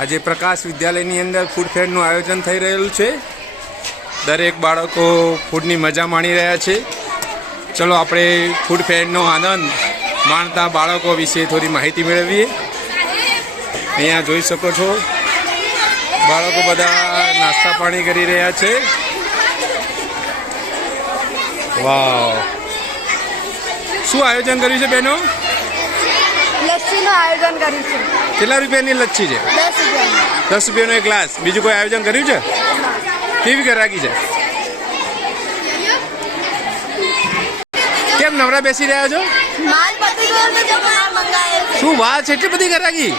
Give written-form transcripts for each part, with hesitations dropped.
આજે પ્રકાશ વિદ્યાલયની અંદર ફૂડ ફેરનું આયોજન થઈ રહેલું છે. દરેક બાળકો ફૂડની મજા માણી રહ્યા છે. ચલો આપણે ફૂડ ફેરનો આનંદ માણતા બાળકો વિશે થોડી માહિતી મેળવીએ. અહીંયા જોઈ શકો છો બાળકો બધા નાસ્તા પાણી કરી રહ્યા છે. વાવ, શું આયોજન કર્યું છે બહેનો? લસ્સીનું આયોજન કર્યું છે. કેટલા રૂપિયાની લચ્છી છે? 10 રૂપિયાનો એક ગ્લાસ. બીજું કોઈ આયોજન કર્યું છે? કેવી ગરાગી છે? કેમ નવરા બેસી રહ્યા છો? શું વાત છે, એટલી બધી ગરાગી?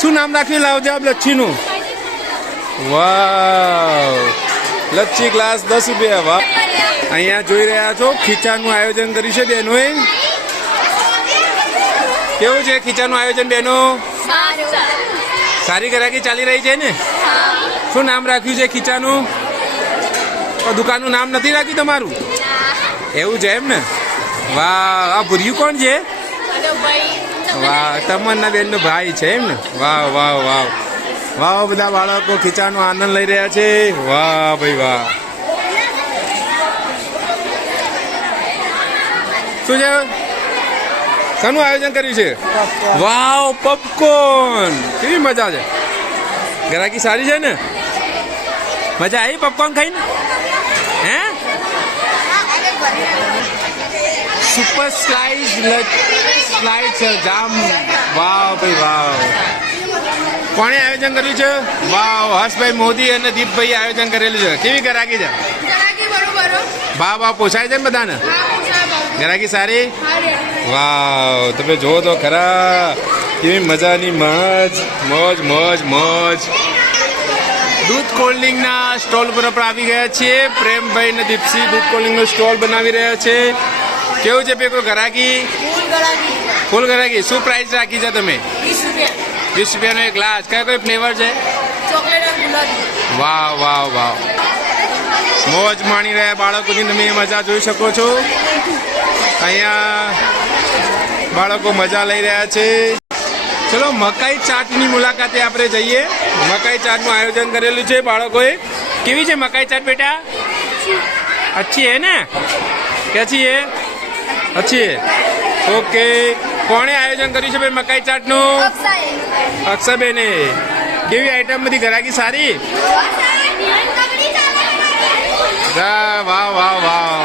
શું નામ રાખ્યું લાવજો આપ લચ્છીનું? વાવ, લચ્છી ગ્લાસ 10 રૂપિયા. વાહ, અહીંયા જોઈ રહ્યા છો ખીચાનું આયોજન કર્યું છે બહેનોએ. કેવું છે ખીચાનું આયોજન બહેનો? સારી ગરાગી ચાલી રહી છે ને? શું નામ રાખ્યું છે ખીચાનું? દુકાનનું નામ નથી રાખ્યું તમારું? એવું છે એમ ને? વાહ, આ ભૂર્યું કોણ છે? વાહ, તમન્ના બેન નો ભાઈ છે એમ ને? વાહ વાહ વાહ વાહ, બધા બાળકો ખીચાનો આનંદ લઈ રહ્યા છે. વાહ ભાઈ વાહ. શું છે? શાનું આયોજન કર્યું છે? વાવ, પોપકોર્ન. કેવી મજા છે? ગરાકી સારી છે ને? મજા આવી પોપકોર્ન ખાઈને? હે? સુપર સ્લાઇસ છે જામ. વાવ ભાઈ વાવ. કોણે આયોજન કર્યું છે? વાવ, હર્ષભાઈ મોદી અને દીપભાઈ આયોજન કરેલું છે. કેવી ગરાકી છે? ભાવ પોસાય છે ને બધાને? ગરાકી સારી? વાવ, તમે જુઓ તો ખરા કેવી મજાની મોજ મોજ મોજ. દૂધ કોલ્ડ્રિંકના સ્ટોલ પર આપણે આવી ગયા છીએ. પ્રેમભાઈ ને દીપસી દૂધ કોલ્ડ્રિંકનો સ્ટોલ બનાવી રહ્યા છે. કેવું છે પેકો ગરાકી? ફૂલ ગરાકી. શું પ્રાઇસ રાખી છે તમે? 20 રૂપિયાનો એક ગ્લાસ. કયો કયો ફ્લેવર છે? વાવ વાવ વાવ. મોજ માણી રહ્યા બાળકોની તમે મજા જોઈ શકો છો. અહીંયા બાળકો મજા લઈ રહ્યા છે. ચલો મકાઈ ચાટની મુલાકાતે આપણે જઈએ. મકાઈ ચાટનું આયોજન કરેલું છે બાળકોએ. કેવી છે મકાઈ ચાટ બેટા? અચ્છી હે ને? કેસી હે? અચ્છી હે. ઓકે. કોણે આયોજન કર્યું છે ભાઈ મકાઈ ચાટનું? અક્ષયબેને. કેવી આઈટમ બધી ગરાકી સારી? વાહ વાહ વાહ.